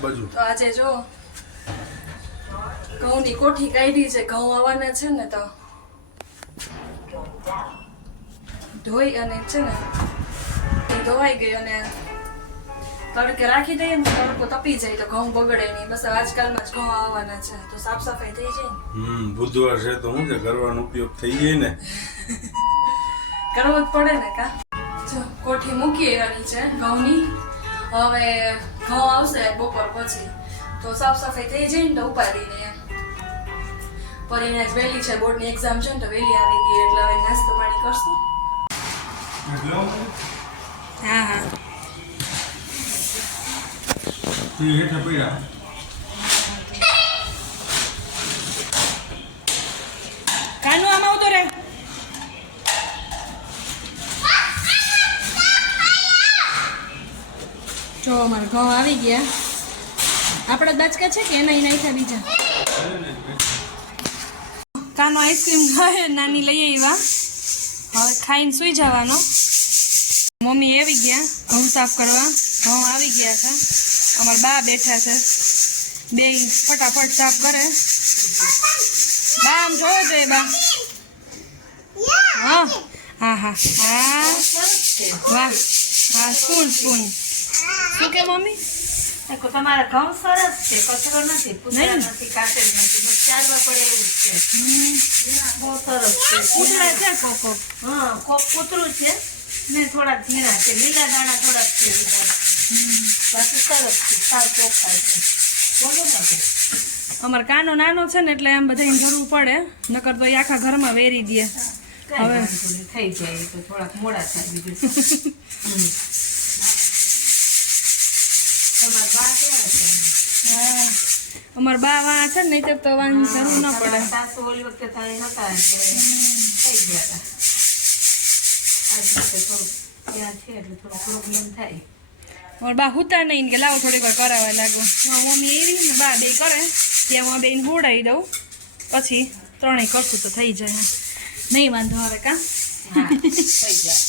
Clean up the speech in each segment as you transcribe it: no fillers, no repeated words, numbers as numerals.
તો આજે જો ઘઉંની કોઠી કાઢી છે, ઘઉં આવવાના છે ને તો ધોઈ અને છે ને એ ધોવાઈ ગઈ અને તડકે રાખી દઈએ ને તડકો તપી જાય તો ઘઉં બગડે નહીં. બસ આજકાલમાં જ ઘઉં આવવાના છે તો સાફ સફાઈ થઈ જાય. બુધવાર છે તો હું છે કરવાનો ઉપયોગ થઈ જાય ને, કરવો જ પડે ને કા. જો કોઠી મૂકી એવાની છે ઘઉંની. હવે ઘઉં આવશે બપોર પછી તો સાફ સફાઈ થઈ જાય ને તો ઉપાડીને એમ. પરીને જ વહેલી છે, બોર્ડની એક્ઝામ છે ને તો વહેલી આવી ગઈ એટલે હવે નાસ્તો પાણી કરશું. હા હા કાનુ આમાં આવતો રે. જો અમારા ઘઉં આવી ગયા. આપણા બાચકા છે કે એના નાખ્યા બીજા? કાનો આઈસ્ક્રીમ ખાય નાની લઈ આવ્યા. હવે ખાઈને સુઈ જવાનો. મમ્મી આવી ગયા ઘઉં સાફ કરવા. ઘઉં આવી ગયા છે. અમારા બા બેઠા છે, બે ફટાફટ સાફ કરે. બા આમ જોવો જોઈએ બા. હા હા હા હા વાહ હા સ્પૂન સ્પૂન. શું કે મમ્મી? તમારા ઘઉં સરસ છે, કચરો નથી, પૂતળા નથી, કાટેલ નથી, બસ ચારવા પડે એવું છે. બહુ સરસ છે. પૂતળા છે કોકો. હા કોક કૂતરું છે ને થોડાક ઝીણા છે, લીલા દાણા થોડાક છે ઉપર. બાકી સરસ છે, સાવ ચોખ્ખા છે. બોલો ને અમાર કાનો નાનો છે ને એટલે એમ બધાને જરૂર પડે, નકર તો એ આખા ઘરમાં વેરી દે. હવે થઈ જાય તો થોડાક મોડા થાય બીજું. તમારા બા કેવા છે? અમાર બા વા છે ને નહીં તો વાની જરૂર ન પડે. સાસુ ઓલી વખતે થાય નતા એટલે થઈ ગયા હતા. આ વખતે થોડુંક ત્યાં છે એટલે થોડો પ્રોબ્લેમ થાય. અમાર બા હુતા નહીં કે લાવો થોડીક વાર કરાવવા લાગો. મમ્મી એવી ને બા બે કરે ત્યાં હું બેન બોડાવી દઉં, પછી ત્રણેય કરશું તો થઈ જાય. નહીં વાંધો આવે કા. હા થઈ જાય.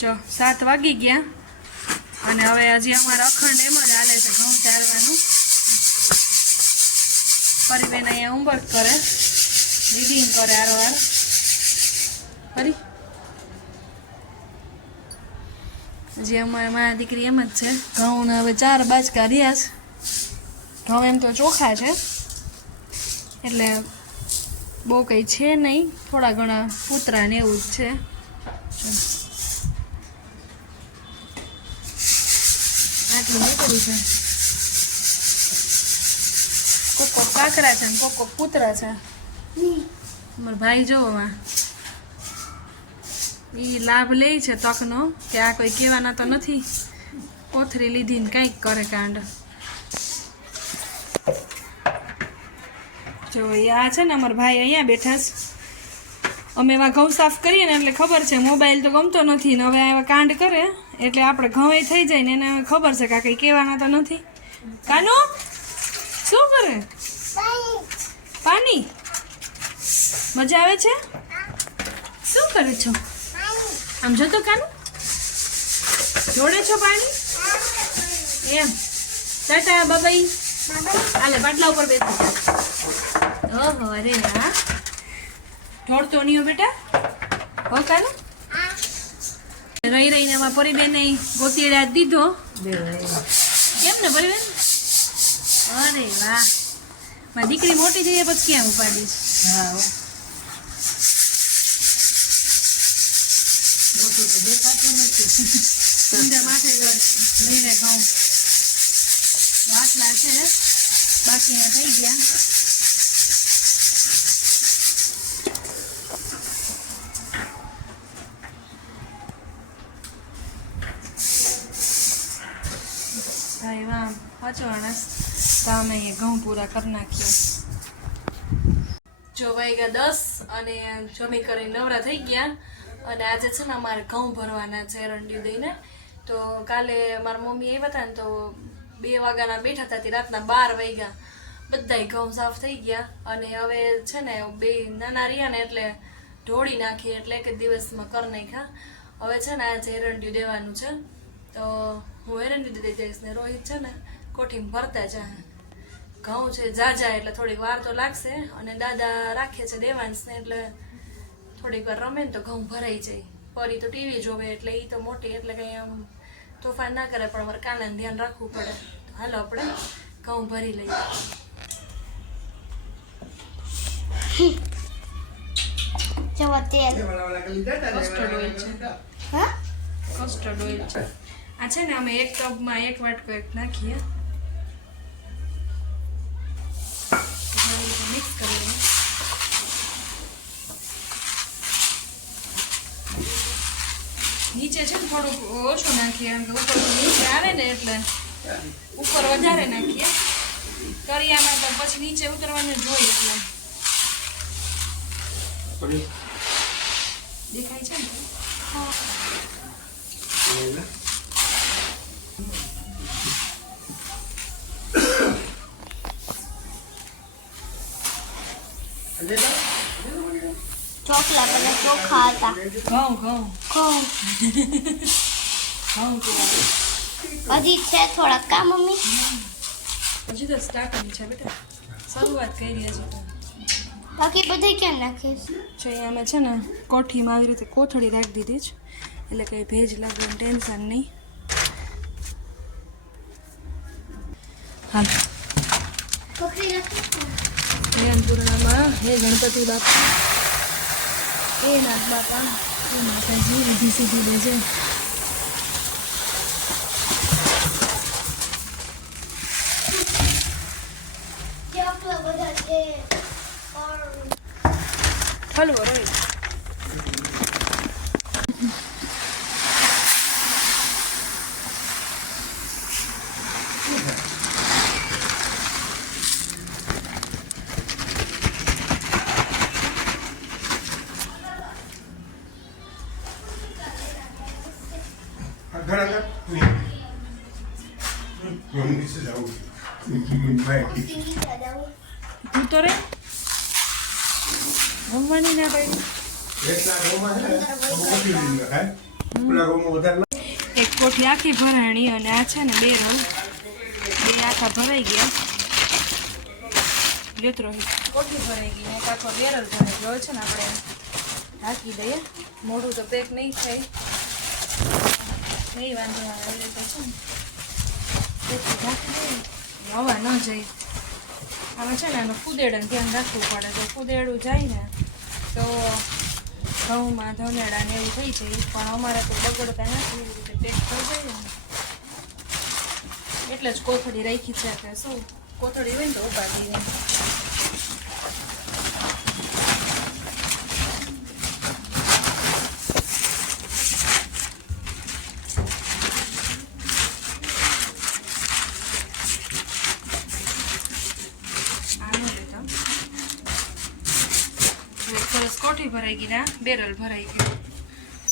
જો 7 વાગી ગયા અને હવે હજી અમારે અખંડ એમ જ હાલે છે ઘઉં ચારવાનું. પરિબેન અહીંયા હોમવર્ક કરે, રીડિંગ કરે આરવાર. ફરી હજી અમારે મારા દીકરી એમ જ છે. ઘઉં હવે 4 બાજકા રહ્યા છે. ઘઉં એમ તો ચોખા છે એટલે બહુ કંઈ છે નહીં, થોડા ઘણા પૂતરા ને એવું જ છે. આટલું નીકળ્યું છે. કોક કાકરા છે ને કોક પૂતરા છે. અમારા ભાઈ જોવા એ લાભ લે છે તકનો કે આ કોઈ કહેવાના તો નથી, કોથરી લીધી ને કંઈક કરે કાંડ. જો આ છે ને અમારા ભાઈ અહીંયા બેઠા છે. અમે એવા ઘઉં સાફ કરીએ ને એટલે ખબર છે મોબાઈલ તો ગમતો નથી ને હવે એવા કાંડ કરે એટલે આપણે ઘઉં થઈ જાય ને એને ખબર છે કે આ કંઈ કહેવાના તો નથી. કાનો શું કરે? પાણી મજા આવે છે? શું કરે છો? આમ જતો કાનું જોડે છો પાણી એમ? ટાટા બાબાઈ આલે પાટલા ઉપર બેસી. ઓહો અરે હા ઢોળતો નહીં હો બેટા. હો કાનું રહી રહીને એમાં પરિબેને ગોતીડા દીધો. કેમ ને પરિબેન? અરે વાહ, મારી દીકરી મોટી જઈએ પછી ક્યાં ઉપાડીશ. હા મોટું તો દેખાતું નથી. સુંદર માથે લઈને ઘઉં આટલા છે, બાકી થઈ ગયા. ભાઈ વાહ પચવાણસ તો અમે ઘઉં પૂરા કરી નાખ્યા. જો વાગ્યા 10 અને જમી કરીને નવરા થઈ ગયા. અને આજે છે ને અમારે ઘઉં ભરવાના છે રંડિયું દઈને. તો કાલે મારા મમ્મી આવ્યા હતા ને તો 2 વાગ્યાના બેઠા હતા, રાતના 12 વાગ્યા. બધાય ઘઉં સાફ થઈ ગયા અને હવે છે ને બે નાના રહ્યા ને એટલે ઢોળી નાખી એટલે એક જ દિવસમાં કરી નાખ્યા. હવે છે ને આજે એરંડિયું દેવાનું છે તો હું એરંડિયું દઈ દઈશ ને રોહિત છે ને કોઠીમાં ભરતા જાય. ઘઉં છે જાજા એટલે થોડીક વાર તો લાગશે અને દાદા રાખે છે દેવાંશને એટલે થોડીક વાર રમે ને તો ઘઉં ભરાઈ જાય. પરી તો ટીવી જોવે એટલે એ તો મોટી એટલે કંઈ આમ તોફાન ના કરે પણ અમારે કાનાનું ધ્યાન રાખવું પડે. તો હાલો આપણે ઘઉં ભરી લઈએ. જવા તેલ કસ્ટર્ડ ઓઇલ છે. હા કસ્ટર્ડ ઓઇલ છે. આ છે ને અમે એક કપમાં એક વાટકો એક નાખીએ મિક્સ કરી લઈએ. નીચે છે ને થોડુંક ઓછું નાખીએ કારણ કે ઉપર નીચે આવે ને એટલે ઉપર વધારે નાખીએ. કરિયામાં તો પછી નીચે ઉતરવાનું જોઈએ એટલે દેખાય છે ને. ચોકલા અને ચોખા હતા ઘઉં ઘઉં ઘઉં હજી છે થોડાક કા મમ્મી હજી તો સ્ટાર્ટિંગ છે બેટા, શરૂઆત કરી છે તો. બાકી બધે કેમ નાખીશ જો અહીંયા અમે છે ને કોઠીમાં આવી રીતે કોથળી રાખી દીધી છે એટલે કંઈ ભેજ લાગવાનું ટેન્શન નહીં. હાલ પકડી રાખી હે અન્નપૂર્ણામાં હે ગણપતિ બાપા હે નાથ બાપા હે માતાજી રીધી સીધી દેજે. ચોકલા બધા છે હલવો રોહિત. તું તો રે રમવાની ના પડી. એક કોઠી આખી ભરાણી અને આ છે ને બે રંગ બે આખા ભરાઈ ગયા. લેત રોહિત કોઠી ભરાઈ ગઈ એક આખો બેરલ ભરાઈ ગયો છે ને આપણે ઢાંકી દઈએ. મોઢું તો પેક નહીં થાય નહીં વાંધો આવે એ રીતે છે ને એટલું ઢાંકી દઈએ હવા ન જાય. હવે છે ને આનું ફૂદેડાનું ધ્યાન રાખવું પડે. જો ફૂદેડું જાય ને તો ઘઉંમાં ધનેડા ને એવું થઈ જાય પણ અમારે તો બગડતા નથી એવી રીતે પેક થઈ જાય ને એટલે જ કોથળી રાખી છે કે શું કોથળી હોય ને તો ઉપાડી નહીં. સરસ કોઠી ભરાઈ ગઈ ને બેરલ ભરાઈ ગયું.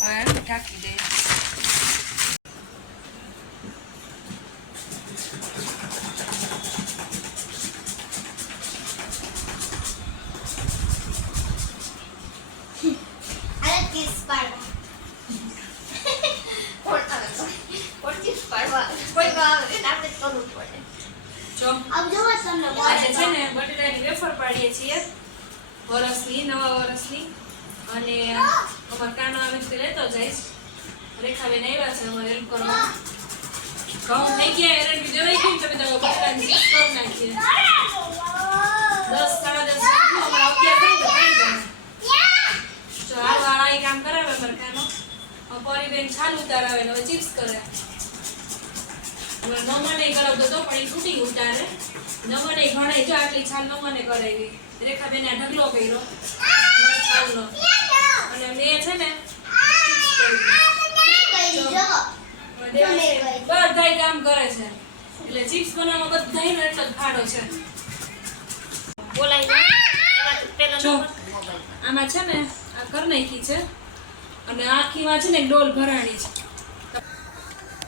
હવે ઢાંકી દઈએ. જો આજે છે ને બટેટાની વેફર પાડીએ છીએ વરસની નવા વરસની અને અમાર કાનો આવે છે લેતો જઈશ. રેખાબેન આવ્યા છે અમારે હેલ્પ કરવા. ઘઉં થઈ ગયા એરંડી દેવાઈ ગઈ તમે તો બટેટાની ચીપ્સ કરી નાખીએ. 10 સાડા 10 અમારા અગિયાર થઈ ગયા. જો આ વાળા કામ કરાવે અમાર કાનો પરીબેન છાલ ઉતારાવે ને હવે ચીપ્સ કરે. નમને કરાવતો તો પણ એ તૂટી ઉતારે. નમને ઘણાય જો આટલી છાલ નમને કરાવી. રેખાબેને આ ઢગલો કર્યો છાલનો અને મેં છે ને બધાય કામ કરે છે એટલે ચિપ્સ બનાવવામાં બધાયનો એટલો જ ફાળો છે. જો આમાં છે ને આ કરી નાખી છે અને આખીમાં છે ને એક ડોલ ભરાણી છે.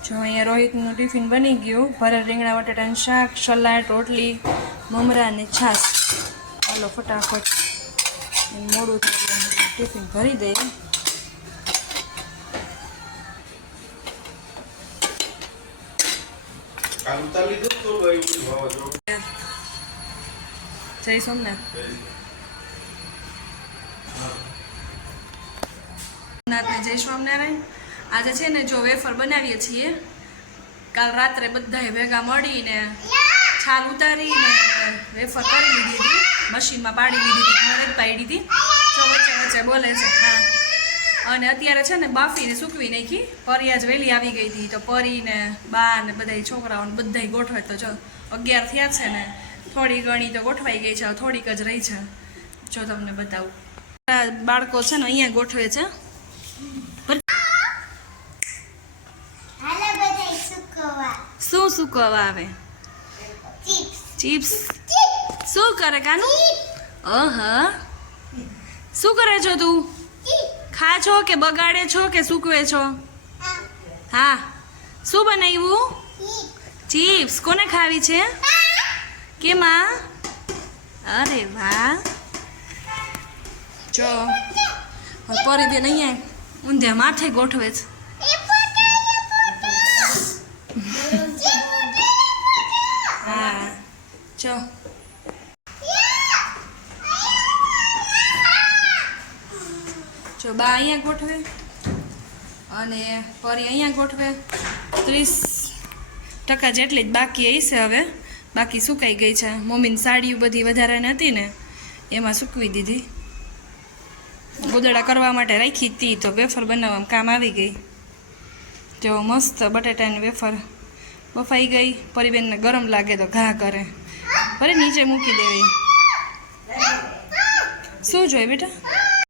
જો અહીંયા રોહિતનું ટિફિન બની ગયું. ભરેલ રીંગણા બટાટાનું શાક, સલાડ, રોટલી મમરા ને છાશ. હાલો ફટાફટ મોડું થાય એટલે ટિફિન ભરી દઈએ. જય સોમનાથ. નાથને જય સ્વામિનારાયણ. આજે છે ને જો વેફર બનાવીએ છીએ. કાલ રાત્રે બધાએ ભેગા મળીને છાલ ઉતારીને વેફર કરી લીધી હતી, મશીનમાં પાડી લીધી હતી, ઘરે જ પાડી હતી. જો વચ્ચે વચ્ચે બોલે છે. હા, અને અત્યારે છે ને બાફીને સૂકવી નાખી. પરી આજ વહેલી આવી ગઈ હતી તો પરીને બા ને બધા છોકરાઓને બધાય ગોઠવે. તો જો 11 થયા છે ને થોડી ઘણી તો ગોઠવાઈ ગઈ છે, થોડીક જ રહી છે. જો તમને બતાવું, બાળકો છે ને અહીંયા ગોઠવે છે. હાલો બધાય સુકવા. શું સૂકવવા આવે? ચિપ્સ. શું કરે કાનું? શું કરે છો તું? ખા છો કે બગાડે છો કે સૂકવે છો? હા, શું બનાવ્યું? ચિપ્સ. કોને ખાવી છે? કેમાં? અરે વાહ. જો પરિબેન અહીંયા ઊંધ્યા માથે ગોઠવે છે. હા, જો બા અહીંયા ગોઠવે અને પરી અહીંયા ગોઠવે. 30% જેટલી જ બાકી હશે. હવે બાકી સુકાઈ ગઈ છે. મમ્મીની સાડીઓ બધી વધારાની હતી ને એમાં સૂકવી દીધી. ગોદડા કરવા માટે રાખી હતી તો વેફર બનાવવામાં કામ આવી ગઈ. જો મસ્ત બટાટાની વેફર બફાઈ ગઈ. પરિબેનને ગરમ લાગે તો ઘા કરે, ફરી નીચે મૂકી દેવી. શું જોઈએ બેટા?